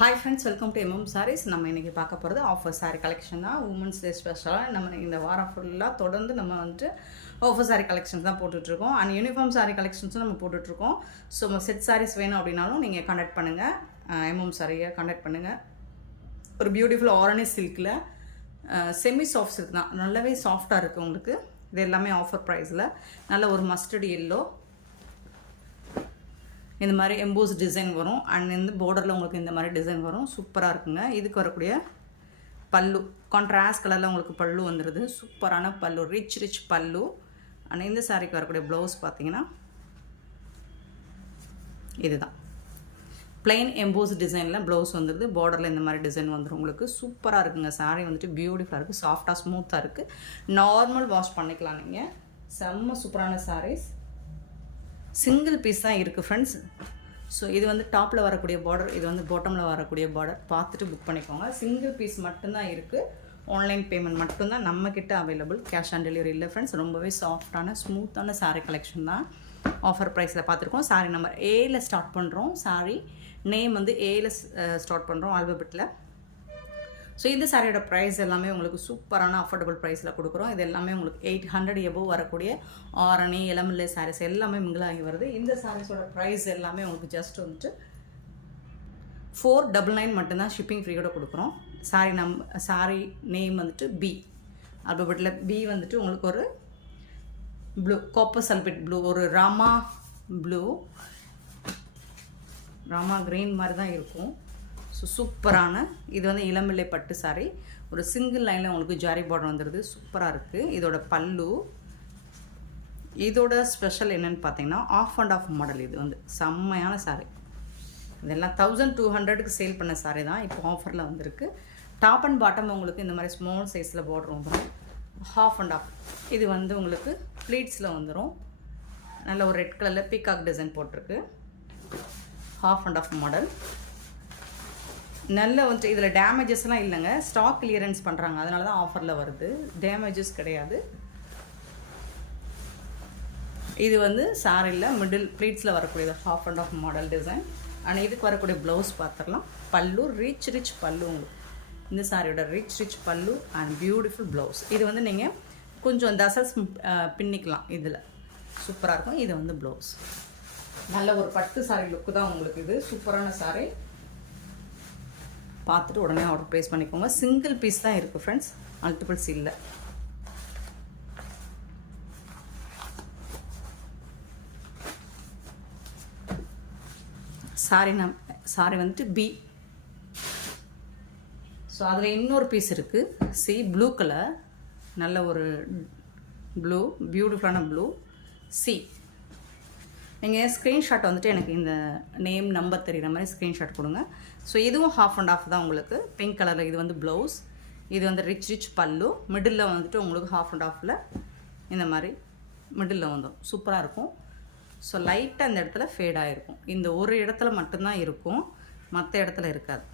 Hi friends, welcome to MM sarees. நம்ம இன்றைக்கி பார்க்க போகிறது ஆஃபர் சாரீ கலெக்ஷன் தான். உமன்ஸ் டே ஸ்பெஷலாக நம்ம இந்த வாரம் ஃபுல்லாக தொடர்ந்து நம்ம வந்துட்டு ஆஃபர் சாரீ கலெக்ஷன்ஸ் தான் போட்டுட்ருக்கோம். அண்ட் யூனிஃபார்ம் சாரீ கலெக்ஷன்ஸும் நம்ம போட்டுட்ருக்கோம். ஸோ செட் சாரீஸ் வேணும் அப்படின்னாலும் நீங்கள் கான்டாக்ட் பண்ணுங்கள், எம்எம் சாரியை கான்டாக்ட் பண்ணுங்கள். ஒரு பியூட்டிஃபுல் ஆரணி சில்கில் செமி சாஃப்ட் சில்க் தான், நல்லாவே சாஃப்டாக இருக்குது உங்களுக்கு. இது எல்லாமே ஆஃபர் ப்ரைஸில் நல்ல ஒரு மஸ்டர்ட் எல்லோ, இந்த மாதிரி எம்போஸ் டிசைன் வரும். அண்ட் இந்த பார்டரில் உங்களுக்கு இந்த மாதிரி டிசைன் வரும். சூப்பராக இருக்குங்க. இதுக்கு வரக்கூடிய பல்லு கான்ட்ராஸ்ட் கலரில் உங்களுக்கு பல்லு வந்துடுது. சூப்பரான பல்லு, ரிச் பல்லு. அண்ட் இந்த சாரீக்கு வரக்கூடிய ப்ளவுஸ் பார்த்தீங்கன்னா இதுதான் பிளைன் எம்போஸ் டிசைனில் ப்ளவுஸ் வந்துடுது. பார்டரில் இந்த மாதிரி டிசைன் வந்துடும் உங்களுக்கு. சூப்பராக இருக்குங்க. சாரீ வந்துட்டு பியூட்டிஃபுல்லாக இருக்குது, சாஃப்டாக ஸ்மூத்தாக இருக்குது. நார்மல் வாஷ் பண்ணிக்கலாம் நீங்கள். செம்ம சூப்பரான சாரீஸ். சிங்கிள் பீஸ் தான் இருக்குது ஃப்ரெண்ட்ஸ். ஸோ இது வந்து டாப்பில் வரக்கூடிய பார்டர், இது வந்து பாட்டமில் வரக்கூடிய பார்டர். பார்த்துட்டு புக் பண்ணிக்கோங்க. சிங்கிள் பீஸ் மட்டும்தான் இருக்குது. ஆன்லைன் பேமெண்ட் மட்டும்தான் நம்மக்கிட்ட அவைலபிள். கேஷ் ஆன் டெலிவரி இல்லை ஃப்ரெண்ட்ஸ். ரொம்பவே சாஃப்டான ஸ்மூத்தான சாரீ கலெக்ஷன் தான். ஆஃபர் ப்ரைஸில் பார்த்துருக்கோம். சாரீ நம்பர் ஏல ஸ்டார்ட் பண்ணுறோம். சாரீ நேம் வந்து ஏல ஸ்டார்ட் பண்ணுறோம் ஆல்பபெட்டில். ஸோ இந்த சாரியோட ப்ரைஸ் எல்லாமே உங்களுக்கு சூப்பரான அஃபோர்டபுள் ப்ரைஸில் கொடுக்குறோம். இது எல்லாமே உங்களுக்கு 800 எபோவ் வரக்கூடிய ஆரணி இளமில்லை சாரீஸ் எல்லாமே மிங்கிளாகி வருது. இந்த சாரீஸோட ப்ரைஸ் எல்லாமே உங்களுக்கு ஜஸ்ட் வந்துட்டு 499 மட்டும்தான் ஷிப்பிங் ஃப்ரீயோட கொடுக்குறோம். சாரி நேம் வந்துட்டு பி ஆல்பபெட்டில் பி வந்துட்டு உங்களுக்கு ஒரு ப்ளூ, காப்பர் சல்பேட் ப்ளூ, ஒரு ராமா ப்ளூ, ராமா கிரீன் மாதிரி தான் இருக்கும். ஸோ சூப்பரான இது வந்து இளம்பிள்ளை பட்டு சாரி. ஒரு சிங்கிள் லைனில் உங்களுக்கு ஜாரி பார்டர் வந்துடுது. சூப்பராக இருக்குது. இதோட பல்லு. இதோட ஸ்பெஷல் என்னென்னு பார்த்தீங்கன்னா ஆஃப் அண்ட் ஆஃப் மாடல். இது வந்து செம்மையான சாரி. இதெல்லாம் 1200க்கு சேல் பண்ண சாரி தான் இப்போ ஆஃபரில் வந்திருக்கு. டாப் அண்ட் பாட்டம் உங்களுக்கு இந்த மாதிரி ஸ்மால் சைஸில் பார்டர் வந்துடும். ஹாஃப் அண்ட் ஆஃப் இது வந்து உங்களுக்கு ப்ளீட்ஸில் வந்துடும். நல்ல ஒரு ரெட் கலரில் பீகாக் டிசைன் போட்டிருக்கு. Half and half model. நல்ல வந்துட்டு இதில் டேமேஜஸ்லாம் இல்லைங்க. ஸ்டாக் கிளியரன்ஸ் பண்ணுறாங்க, அதனால தான் ஆஃபரில் வருது. டேமேஜஸ் கிடையாது. இது வந்து சாரியில் மிடில் ப்ளீட்ஸில் வரக்கூடியது half and half model design. ஆனால் இதுக்கு வரக்கூடிய ப்ளவுஸ் பார்த்துடலாம். பல்லு ரிச் பல்லு உங்களுக்கு. இந்த சாரியோட ரிச் பல்லு அண்ட் பியூட்டிஃபுல் ப்ளவுஸ். இது வந்து நீங்கள் கொஞ்சம் தசஸ் பின்னிக்கலாம். இதில் சூப்பராக இருக்கும். இது வந்து ப்ளவுஸ். நல்ல ஒரு பட்டு சாரி லுக்கு தான் உங்களுக்கு. இது சூப்பரான சாரி. பார்த்துட்டு உடனே ஆர்டர் ப்ளேஸ் பண்ணிக்கோங்க. சிங்கிள் பீஸ் தான் இருக்குது ஃப்ரெண்ட்ஸ், மல்டிபிள்ஸ் இல்லை. சாரி வந்துட்டு பி. ஸோ அதில் இன்னொரு பீஸ் இருக்குது. சி ப்ளூ கலர், நல்ல ஒரு ப்ளூ, பியூட்டிஃபுல்லான ப்ளூ. சி நீங்கள் ஸ்க்ரீன்ஷாட் வந்துட்டு எனக்கு இந்த நேம் நம்பர் தெரிகிற மாதிரி ஸ்க்ரீன்ஷாட் கொடுங்க. ஸோ இதுவும் ஹாஃப் அண்ட் ஆஃப் தான் உங்களுக்கு. பிங்க் கலரில் இது வந்து ப்ளவுஸ். இது வந்து ரிச் பல்லு. மிடில் வந்துட்டு உங்களுக்கு ஹாஃப் அண்ட் ஆஃபில் இந்த மாதிரி மிடில் வந்துடும். சூப்பராக இருக்கும். ஸோ லைட்டாக இந்த இடத்துல ஃபேடாக இருக்கும். இந்த ஒரு இடத்துல மட்டும்தான் இருக்கும், மற்ற இடத்துல இருக்காது.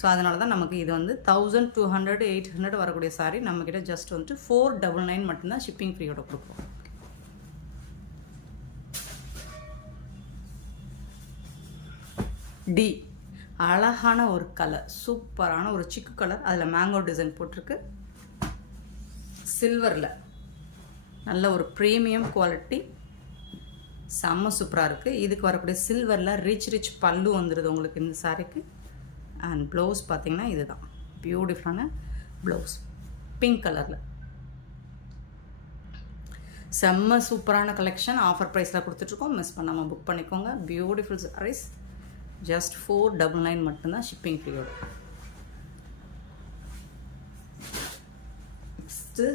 ஸோ அதனால தான் நமக்கு இது வந்து 1200 800 வரக்கூடிய சாரி நம்மக்கிட்ட ஜஸ்ட் வந்துட்டு 499 மட்டும்தான் ஷிப்பிங் ஃப்ரீயோட கொடுப்போம். டி அழகான ஒரு கலர், சூப்பரான ஒரு சிக்கு கலர். அதில் மேங்கோ டிசைன் போட்டிருக்கு. சில்வரில் நல்ல ஒரு ப்ரீமியம் குவாலிட்டி, செம்ம சூப்பராக இருக்குது. இதுக்கு வரக்கூடிய சில்வரில் ரிச் பல்லு வந்துடுது உங்களுக்கு இந்த சாரிக்கு. அண்ட் ப்ளவுஸ் பார்த்தீங்கன்னா இதுதான் பியூட்டிஃபுல்லான ப்ளவுஸ், பிங்க் கலரில். செம்ம சூப்பரான கலெக்ஷன். ஆஃபர் ப்ரைஸில் கொடுத்துட்ருக்கோம். மிஸ் பண்ணாமல் புக் பண்ணிக்கோங்க. பியூட்டிஃபுல் சாரீஸ். ஜஸ்ட் 499 மட்டும்தான் ஷிப்பிங் ஃப்ரீயோட. நெக்ஸ்ட்டு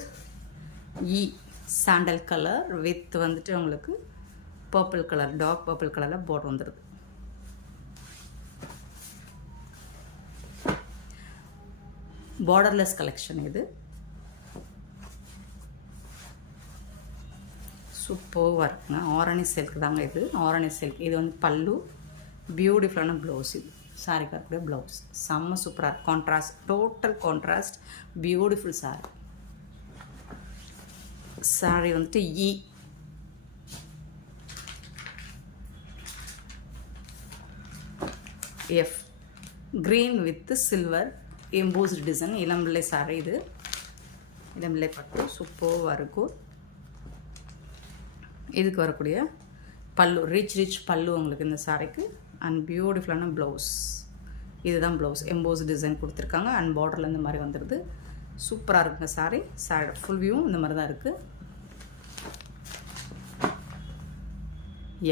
சாண்டல் கலர் வித் வந்துட்டு உங்களுக்கு பர்பிள் கலர், டார்க் பர்பிள் கலரில் பார்டர் வந்துடுது. பார்டர்லெஸ் கலெக்ஷன் இது. சூப்பராக இருக்குங்க. ஆரணி சில்க் தாங்க இது. ஆரணி சில்க். இது வந்து பல்லு, பியூட்டிஃபுல்லான ப்ளவுஸ். இது சாரிக்கு வரக்கூடிய ப்ளவுஸ் செம்ம சூப்பராக. Contrast, total contrast, beautiful saree. Saree வந்துட்டு F green with silver embossed design. Elampillai saree இது. இளம்பிள்ளை பட்டு சூப்பராக இருக்கும். இதுக்கு வரக்கூடிய பல்லு ரிச் பல்லு உங்களுக்கு இந்த சாரிக்கு. அண்ட் பியூட்டிஃபுல்லான ப்ளவுஸ். இதுதான் ப்ளவுஸ். எம்போஸ் டிசைன் கொடுத்துருக்காங்க. அண்ட் பார்டரில் இந்த மாதிரி வந்துடுது. சூப்பராக இருக்குங்க சாரீ. சாரியோட ஃபுல் வியூவும் இந்த மாதிரி தான் இருக்குது.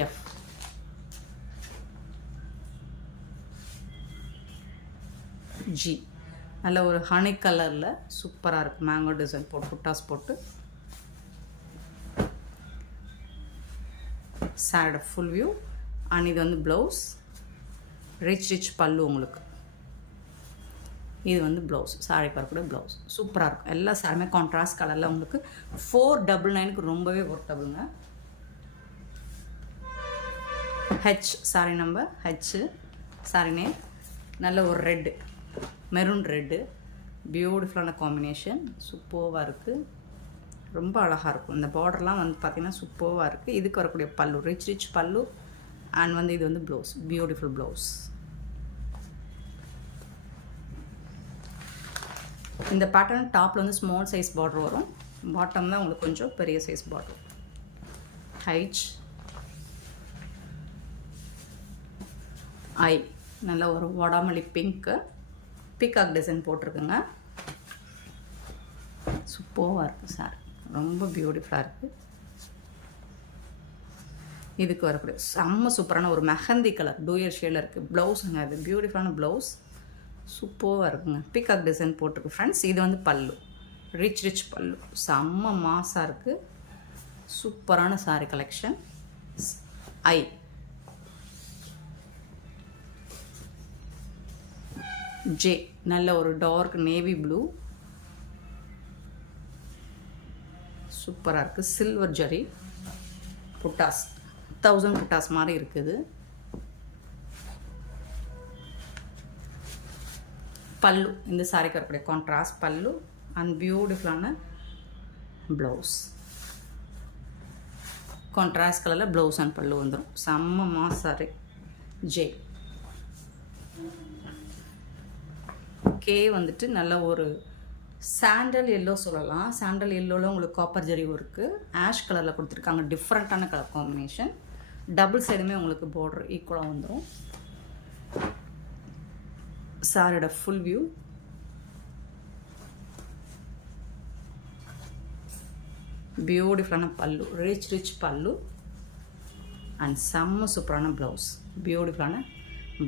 எஃப் ஜி நல்ல ஒரு ஹனி கலரில் சூப்பராக இருக்குது. மேங்கோ டிசைன் போட்டு புட்டாஸ் போட்டு சாரியோட ஃபுல் வியூ. அண்ட் இது வந்து ப்ளவுஸ். ரிச் பல்லு உங்களுக்கு. இது வந்து ப்ளவுஸ். சாரி பார்க்கக்கூடிய ப்ளவுஸ் சூப்பராக இருக்கும். எல்லா சாரியுமே கான்ட்ராஸ்ட் கலரில் உங்களுக்கு 499க்கு ரொம்பவே ஒர்த்தபுளுங்க. H saree number. H saree name. நல்ல ஒரு ரெட்டு, மெரூன் ரெட்டு, பியூட்டிஃபுல்லான காம்பினேஷன். சூப்பராக இருக்குது. ரொம்ப அழகாக இருக்கும். இந்த பார்டர்லாம் வந்து பார்த்திங்கன்னா சூப்பராக இருக்குது. இதுக்கு வரக்கூடிய பல்லு ரிச் பல்லு. அண்ட் வந்து இது வந்து ப்ளவுஸ். Beautiful blouse. இந்த பேட்டர்ன் டாப்பில் வந்து ஸ்மால் சைஸ் பார்டர் வரும். பாட்டம் தான் உங்களுக்கு கொஞ்சம் பெரிய சைஸ் பார்டர். ஹைச் ஐ நல்ல ஒரு வடாமல்லி பிங்க்கு பீகாக் டிசைன் போட்டிருக்குங்க. சூப்பராக இருக்குது சார். ரொம்ப பியூட்டிஃபுல்லாக இருக்குது. இதுக்கு வரக்கூடிய செம்ம சூப்பரான ஒரு மெஹந்தி கலர் டூயர் ஷேடில் இருக்குது. ப்ளவுஸுங்க. அது பியூட்டிஃபுல்லான ப்ளவுஸ். சூப்பராக இருக்குங்க. பீகாக் டிசைன் போட்டிருக்கு ஃப்ரெண்ட்ஸ். இது வந்து பல்லு. ரிச் பல்லு. செம்ம மாசாக இருக்குது. சூப்பரான சாரி கலெக்ஷன். ஐ ஜே நல்ல ஒரு டார்க் நேவி ப்ளூ. சூப்பராக இருக்குது. சில்வர் ஜரி புட்டாஸ் 1000 புட்டாஸ் மாதிரி இருக்குது. பல்லு இந்த சாரிக்கு வரக்கூடிய கான்ட்ராஸ்ட் பல்லு. அண்ட் பியூட்டிஃபுல்லான ப்ளவுஸ். கான்ட்ராஸ்ட் கலரில் ப்ளவுஸ் அண்ட் பல்லு வந்துடும். செம்ம மாஸ் சாரி. ஜே கே வந்துட்டு நல்ல ஒரு சாண்டல் எல்லோ சொல்லலாம். சாண்டல் எல்லோவில் உங்களுக்கு காப்பர் ஜரி இருக்குது. ஆஷ் கலரில் கொடுத்துருக்காங்க. டிஃப்ரெண்ட்டான கலர் காம்பினேஷன். டபுள் சைடுமே உங்களுக்கு பார்டர் ஈக்குவலாக வந்துடும். சாரியோட ஃபுல் வியூ. பியூட்டிஃபுல்லான பல்லு. ரிச் பல்லு. அண்ட் செம்ம சூப்பரான ப்ளவுஸ். பியூட்டிஃபுல்லான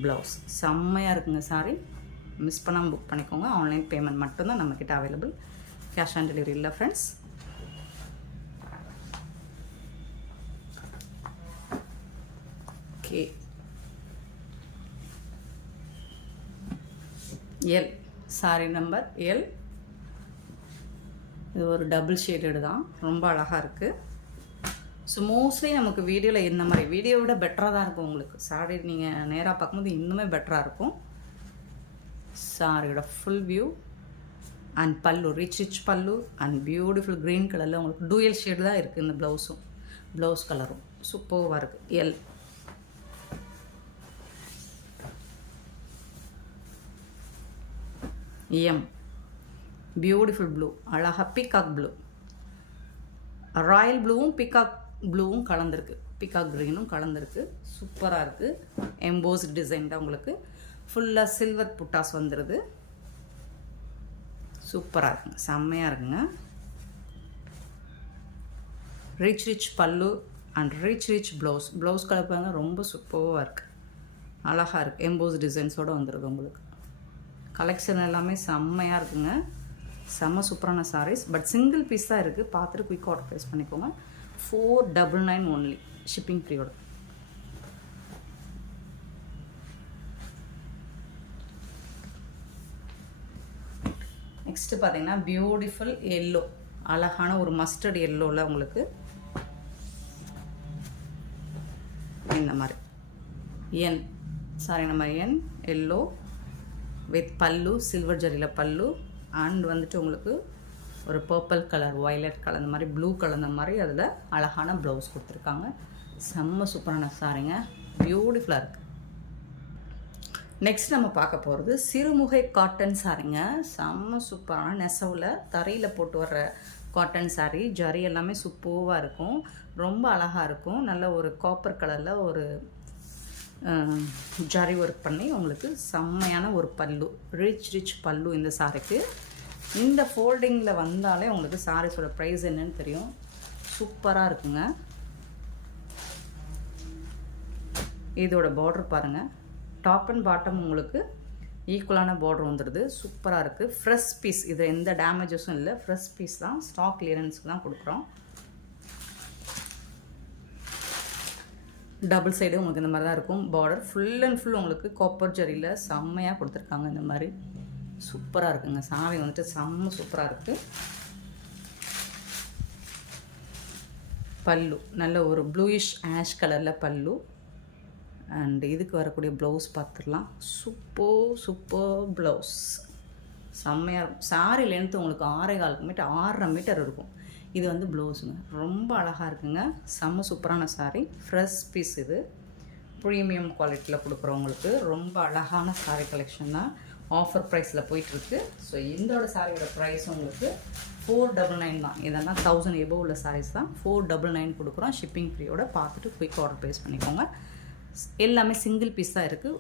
ப்ளவுஸ். செம்மையாக இருக்குங்க சாரி. மிஸ் பண்ணாமல் புக் பண்ணிக்கோங்க. ஆன்லைன் பேமெண்ட் மட்டும்தான் நம்மக்கிட்ட அவைலபிள். கேஷ் ஆன் டெலிவரி இல்லை friends. Okay. L sorry number L. இது ஒரு டபுள் ஷேடடு தான். ரொம்ப அழகாக இருக்குது. ஸோ மோஸ்ட்லி நமக்கு வீடியோவில் இந்த மாதிரி வீடியோ விட பெட்டராக தான் இருக்கும் உங்களுக்கு. சாரி நீங்கள் நேராக பார்க்கும்போது இன்னுமே பெட்டராக இருக்கும். சாரியோட ஃபுல் வியூ. அண்ட் பல்லு ரிச் பல்லு. அண்ட் பியூட்டிஃபுல் க்ரீன் கலரில் உங்களுக்கு டூயல் ஷேடு தான் இருக்குது இந்த ப்ளவுஸும். ப்ளவுஸ் கலரும் சூப்பராக இருக்குது. L M beautiful blue. அழகாக பீகாக் ப்ளூ. ராயல் ப்ளூவும் பீகாக் ப்ளூவும் கலந்துருக்கு. பீகாக் க்ரீனும் கலந்துருக்கு. சூப்பராக இருக்குது. எம்போஸ் டிசைன் தான் உங்களுக்கு. ஃபுல்லாக சில்வர் புட்டாஸ் வந்துடுது. சூப்பராக இருக்குங்க. செம்மையாக இருக்குங்க. ரிச் பல்லு and rich blouse. Blouse colour பாருங்க ரொம்ப சூப்பராக இருக்குது. அழகாக இருக்குது. எம்போஸ் டிசைன்ஸோடு வந்துடுது உங்களுக்கு. கலெக்ஷன் எல்லாமே செம்மையாக இருக்குங்க. செம்ம சூப்பரான சாரீஸ். பட் சிங்கிள் பீஸ் தான் இருக்குது. பார்த்துட்டு குயிக் ஆர்டர் ப்ளேஸ் பண்ணிக்கோங்க. 499 ஒன்லி. ஷிப்பிங் ஃப்ரீயோட. நெக்ஸ்ட்டு பார்த்தீங்கன்னா பியூட்டிஃபுல் எல்லோ. அழகான ஒரு மஸ்டர்ட் எல்லோவில் உங்களுக்கு இந்த மாதிரி என் சாரி நம்ம என் எல்லோ வித் பல்லு. சில்வர் ஜரியில் பல்லு. அண்ட் வந்துட்டு உங்களுக்கு ஒரு பர்பிள் கலர் வயலட் கலந்த மாதிரி ப்ளூ கலந்த மாதிரி அதில் அழகான ப்ளவுஸ் கொடுத்துருக்காங்க. செம்ம சூப்பரான சாரிங்க. பியூட்டிஃபுல்லாக இருக்குது. நெக்ஸ்ட் நம்ம பார்க்க போகிறது சிறுமுகை காட்டன் சாரீங்க. செம்ம சூப்பரான நெசவில் தரையில் போட்டு வர்ற காட்டன் சாரீ. ஜரி எல்லாமே சூப்பராக இருக்கும், ரொம்ப அழகாக இருக்கும். நல்ல ஒரு காப்பர் கலரில் ஒரு ஜரி ஒர்க் பண்ணி உங்களுக்கு செம்மையான ஒரு பல்லு, ரிச் பல்லு இந்த சாரிக்கு. இந்த ஃபோல்டிங்கில் வந்தாலே உங்களுக்கு சாரீஸோட ப்ரைஸ் என்னன்னு தெரியும். சூப்பராக இருக்குங்க. இதோட பார்டர் பாருங்கள், டாப் அண்ட் பாட்டம் உங்களுக்கு ஈக்குவலான பார்டர் வந்துடுது. சூப்பராக இருக்குது. ஃப்ரெஷ் பீஸ், இது எந்த டேமேஜஸும் இல்லை. ஃப்ரெஷ் பீஸ் தான், ஸ்டாக் கிளியரன்ஸுக்கு தான் கொடுக்குறோம். டபுள் சைடு உங்களுக்கு இந்த மாதிரி தான் இருக்கும் பார்டர். ஃபுல் அண்ட் ஃபுல் உங்களுக்கு காப்பர் ஜரியில் செம்மையாக கொடுத்துருக்காங்க. இந்த மாதிரி சூப்பராக இருக்குங்க. சாரி வந்துட்டு செம்ம சூப்பராக இருக்குது. பல்லு நல்ல ஒரு ப்ளூயிஷ் ஆஷ் கலரில் பல்லு. அண்ட் இதுக்கு வரக்கூடிய ப்ளவுஸ் பார்த்துடலாம். சூப்பர் ப்ளவுஸ், செம்மையாக இருக்கும். சாரி லென்த்து உங்களுக்கு 6.25 மீட்டர் 6.5 மீட்டர் இருக்கும். இது வந்து ப்ளவுஸுங்க, ரொம்ப அழகாக இருக்குங்க. செம்ம சூப்பரான சாரீ. ஃப்ரெஷ் பீஸ், இது ப்ரீமியம் குவாலிட்டியில் கொடுக்குறவங்களுக்கு ரொம்ப அழகான சாரீ கலெக்ஷன் தான். ஆஃபர் ப்ரைஸில் போயிட்டுருக்கு. ஸோ இதோட சாரியோட ப்ரைஸ் உங்களுக்கு 499 தான். இதெல்லாம் 1000 எபோவ் உள்ள சாரீஸ் தான். 499 கொடுக்குறோம். ஷிப்பிங் ஃப்ரீயோட. பார்த்துட்டு குயிக் ஆர்டர் ப்ளேஸ் பண்ணிக்கோங்க. எல்லாமே சிங்கிள் பீஸ் தான் இருக்குது.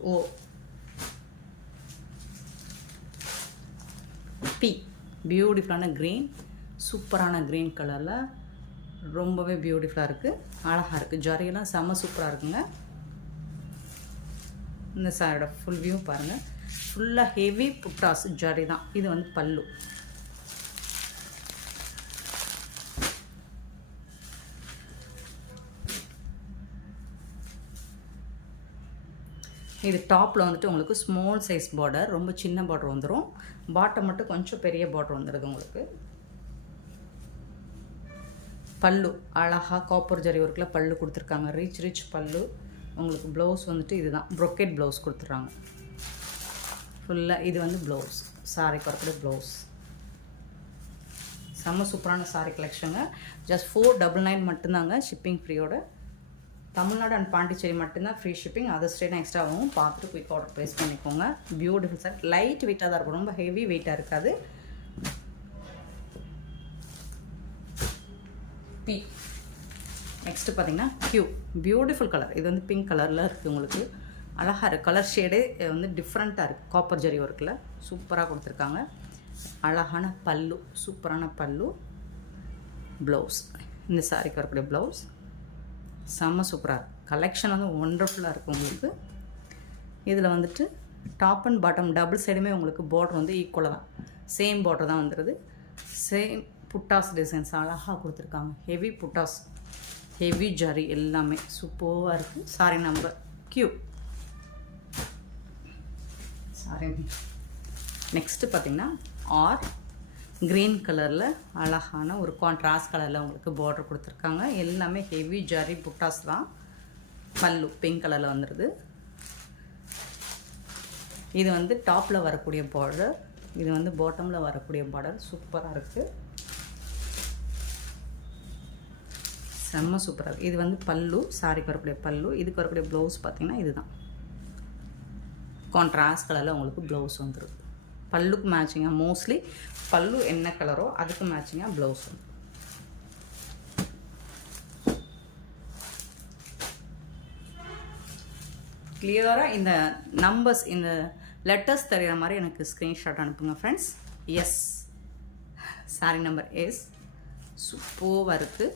பியூட்டிஃபுல்லான க்ரீன், சூப்பரான க்ரீன் கலரில் ரொம்பவே பியூட்டிஃபுல்லாக இருக்குது, அழகாக இருக்குது. ஜரியெல்லாம் செம்ம சூப்பராக இருக்குங்க. இந்த சாரியோட ஃபுல் வியூ பாருங்கள். ஃபுல்லாக ஹெவி புட்டாஸ் ஜரி தான். இது வந்து பல்லு. இது டாப்பில் வந்துட்டு உங்களுக்கு ஸ்மால் சைஸ் பார்டர், ரொம்ப சின்ன பார்டர் வந்துடும். பாட்டம் மட்டும் கொஞ்சம் பெரிய பார்டர் வந்துடுது உங்களுக்கு. பல்லு அழகாக காப்பர் ஜரி ஒர்க்கில் பல்லு கொடுத்துருக்காங்க. ரிச் பல்லு. உங்களுக்கு ப்ளவுஸ் வந்துட்டு இதுதான், ப்ரொக்கேட் ப்ளவுஸ் கொடுத்துட்றாங்க ஃபுல்லாக. இது வந்து ப்ளவுஸ், சாரி வரக்கூடிய ப்ளவுஸ். செம்ம சூப்பரான சாரி கலெக்ஷனுங்க. ஜஸ்ட் 499 மட்டும்தாங்க ஷிப்பிங் ஃப்ரீயோட. தமிழ்நாடு அண்ட் பாண்டிச்சேரி மட்டும்தான் free shipping. Other state extra ஆகும். பார்த்துட்டு குயிக் ஆர்டர் ப்ளேஸ் பண்ணிக்கோங்க. Beautiful sir. லைட் வெயிட்டாக தான் இருக்கும், ரொம்ப ஹெவி வெயிட்டாக இருக்காது. நெக்ஸ்ட்டு பார்த்தீங்கன்னா பியூட்டிஃபுல் கலர். இது வந்து பிங்க் கலரில் இருக்குது உங்களுக்கு. அழகாக இருக்குது. கலர் ஷேடே வந்து டிஃப்ரெண்ட்டாக இருக்குது. காப்பர் ஜரி ஒர்க்கில் சூப்பராக கொடுத்துருக்காங்க. அழகான பல்லு, சூப்பரான பல்லு. ப்ளவுஸ், இந்த சாரிக்கு வரக்கூடிய ப்ளவுஸ் செம்ம சூப்பராக இருக்குது. கலெக்ஷன் வந்து ஒண்டர்ஃபுல்லாக இருக்குது உங்களுக்கு. இதில் வந்துட்டு டாப் அண்ட் பாட்டம் டபுள் சைடுமே உங்களுக்கு பார்டர் வந்து ஈக்குவலாக தான், சேம் பார்டர் தான் வந்துடுது. சேம் புட்டாஸ் டிசைன்ஸ் அழகாக கொடுத்துருக்காங்க. ஹெவி புட்டாஸ், ஹெவி ஜரி எல்லாமே சூப்பராக இருக்குது. Sorry number sorry. நெக்ஸ்ட்டு பார்த்திங்கன்னா க்ரீன் கலரில் அழகான ஒரு கான்ட்ராஸ்ட் கலரில் உங்களுக்கு பார்டர் கொடுத்துருக்காங்க. எல்லாமே ஹெவி ஜரி புட்டாஸ் தான். பல்லு பிங்க் கலரில் வந்துடுது. இது வந்து டாப்பில் வரக்கூடிய பார்டர், இது வந்து பாட்டமில் வரக்கூடிய பார்டர். சூப்பராக இருக்குது, செம்ம சூப்பராக இருக்குது. இது வந்து பல்லு, சாரிக்கு வரக்கூடிய பல்லு. இதுக்கு வரக்கூடிய ப்ளவுஸ் பார்த்திங்கன்னா இதுதான், கான்ட்ராஸ்ட் கலரில் உங்களுக்கு ப்ளவுஸ் வந்துடுது. பல்லுக்கு மேட்சிங்காக மோஸ்ட்லி பல்லு என்ன கலரோ அதுக்கு மேட்சிங்காக ப்ளவுஸ் வந்து. கிளியராக இந்த நம்பர்ஸ், இந்த லெட்டர்ஸ் தெரிகிற மாதிரி எனக்கு ஸ்க்ரீன்ஷாட் அனுப்புங்க friends. Yes, saree number S. சூப்பராக இருக்குது.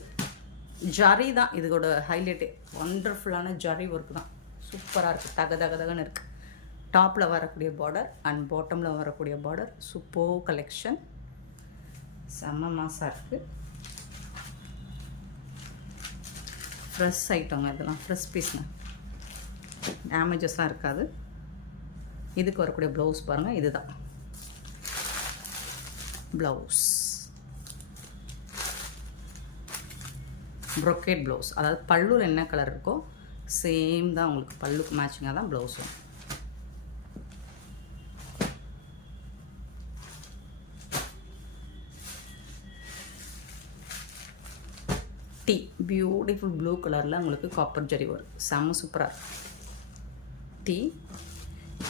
ஜரி தான் இதோட ஹைலைட்டே. ஒண்டர்ஃபுல்லான ஜரி ஒர்க் தான். சூப்பராக இருக்குது, தகன்னு இருக்குது. டாப்பில் வரக்கூடிய பார்டர் அண்ட் பாட்டமில் வரக்கூடிய பார்டர். சூப்பர் கலெக்ஷன், செம்ம மாசாக இருக்குது. ஃப்ரெஷ் ஐட்டங்க இதெல்லாம், ஃப்ரெஷ் பீஸ்ங்க, டேமேஜஸ்லாம் இருக்காது. இதுக்கு வரக்கூடிய ப்ளவுஸ் பாருங்கள், இதுதான் ப்ளவுஸ். ப்ரொக்கேட் ப்ளவுஸ், அதாவது பல்லுவில் என்ன கலர் இருக்கோ சேம் தான் உங்களுக்கு. பல்லுக்கு மேட்சிங்காக தான் ப்ளவுஸும். பியூட்டிஃபுல் ப்ளூ கலரில் உங்களுக்கு காப்பர் ஜரி வரும். செம்ம சூப்பராக இருக்கும்.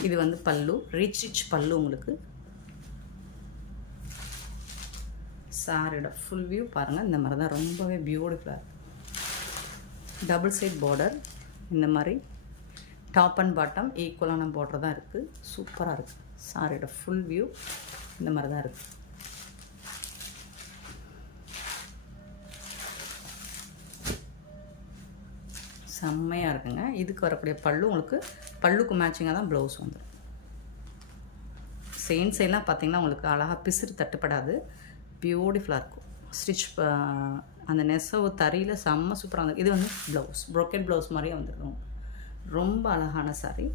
இது வந்து பல்லு, ரிச் பல்லு உங்களுக்கு. சாரியோட ஃபுல் வியூ பாருங்கள். இந்த மாதிரி தான் ரொம்பவே பியூட்டிஃபுல்லாக இருக்குது. டபுள் சைட் பார்டர் இந்த மாதிரி டாப் அண்ட் பாட்டம் ஈக்குவலான பார்டர் தான் இருக்குது. சூப்பராக இருக்குது. சாரியோட ஃபுல் வியூ இந்த மாதிரி தான் இருக்குது. செம்மையாக இருக்குங்க. இதுக்கு வரக்கூடிய பல்லு உங்களுக்கு பல்லுக்கு மேட்சிங்காக தான் ப்ளவுஸ் வந்துடும். செயின் சைட்லாம் பார்த்திங்கன்னா உங்களுக்கு அழகாக பிசிறு தட்டுப்படாது, பியூட்டிஃபுல்லாக இருக்கும். ஸ்டிச் அந்த நெசவு தறியில் செம்ம சூப்பராக வந்து. இது வந்து ப்ளவுஸ் ப்ரோக்கெட் ப்ளவுஸ் மாதிரியே வந்துடும். ரொம்ப அழகான சாரி.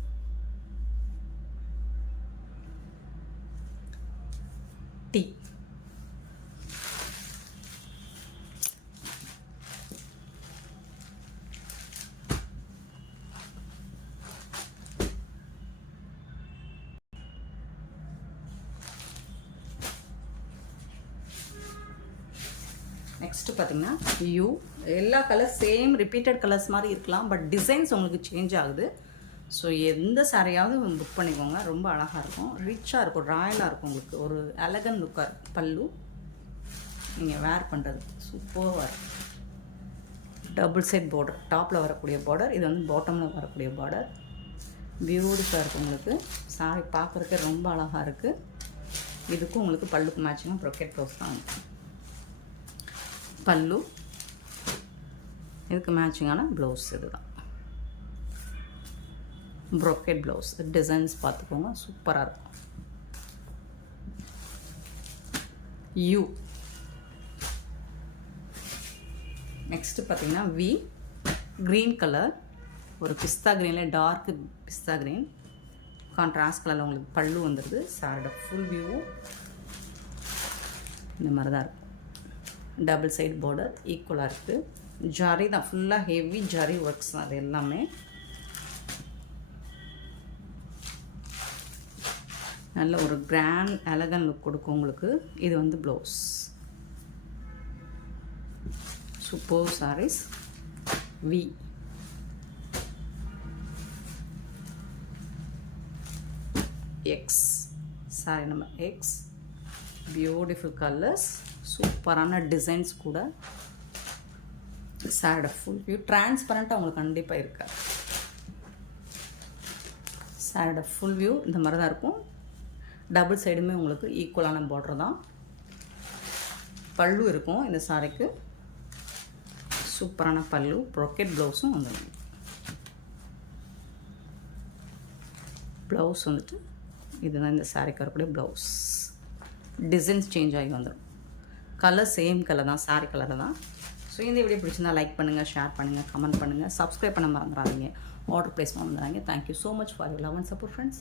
டீ நெக்ஸ்ட்டு பார்த்திங்கன்னா யூ. எல்லா கலர்ஸ் சேம் ரிப்பீட்டட் கலர்ஸ் மாதிரி இருக்கலாம், பட் டிசைன்ஸ் உங்களுக்கு சேஞ்ச் ஆகுது. ஸோ எந்த சாரியாவது புக் பண்ணிக்கோங்க. ரொம்ப அழகாக இருக்கும், ரிச்சாக இருக்கும், ராயலாக இருக்கும். உங்களுக்கு ஒரு எலகன் லுக்காக இருக்கும். பல்லு நீங்கள் வேர் பண்ணுறது சூப்பராக இருக்கும். டபுள் சைட் பார்டர், டாப்பில் வரக்கூடிய பார்டர், இது வந்து பாட்டமில் வரக்கூடிய பார்டர். பியூட்டிஃபுல்லாக இருக்குது உங்களுக்கு. சாரி பார்க்குறதுக்கே ரொம்ப அழகாக இருக்குது. இதுக்கும் உங்களுக்கு பல்லுக்கு மேட்சிங்காக ப்ரொக்கெட் ப்ளவுஸ் தான் இருக்கும். பல்லு, இதுக்கு மேட்சிங்கான ப்ளவுஸ் இதுதான். ப்ரோக்கெட் ப்ளவுஸ் டிசைன்ஸ் பார்த்துக்கோங்க, சூப்பராக இருக்கும். யூ. நெக்ஸ்ட்டு பார்த்தீங்கன்னா வி. க்ரீன் கலர், ஒரு பிஸ்தா க்ரீனில் டார்க்கு பிஸ்தா க்ரீன் கான்ட்ராஸ்ட் கலரில் உங்களுக்கு பல்லு வந்துடுது. சாரோட ஃபுல் வியூவும் இந்த மாதிரி தான் இருக்கும். டபுள் சைட் பார்டர் ஈக்குவலாக இருக்குது. ஜரி தான், ஃபுல்லாக ஹெவி ஜரி ஒர்க்ஸ் தான் அது எல்லாமே. நல்ல ஒரு கிராண்ட் எலகன் லுக் கொடுக்கும் உங்களுக்கு. இது வந்து blouse. Super sarees. V. X saree number X. Beautiful colours, சூப்பரான டிசைன்ஸ் கூட. சாரோட ஃபுல் வியூ டிரான்ஸ்பரண்ட்டாக உங்களுக்கு கண்டிப்பாக இருக்காது. சாரோட ஃபுல் வியூ இந்த மாதிரி தான் இருக்கும். டபுள் சைடுமே உங்களுக்கு ஈக்குவலான பார்டர் தான். பல்லு இருக்கும் இந்த சாரிக்கு, சூப்பரான பல்லு. ப்ரோக்கெட் ப்ளவுஸும் வந்துடும். ப்ளவுஸ் வந்துட்டு இதுதான் இந்த சாரிக்கு வரக்கூடிய ப்ளவுஸ். டிசைன்ஸ் சேஞ்ச் ஆகி வந்துடும். கலர் சேம் கலர் தான், சாரி கலர் தான். ஸோ இந்த வீடியோ பிடிச்சிருந்தா லைக் பண்ணுங்கள், ஷேர் பண்ணுங்கள், கமெண்ட் பண்ணுங்கள், சப்ஸ்கிரைப் பண்ண மறந்துடாதீங்க, ஆர்டர் ப்ளேஸ் பண்ண மறந்துடாதீங்க. Thank you so much for your love and support friends.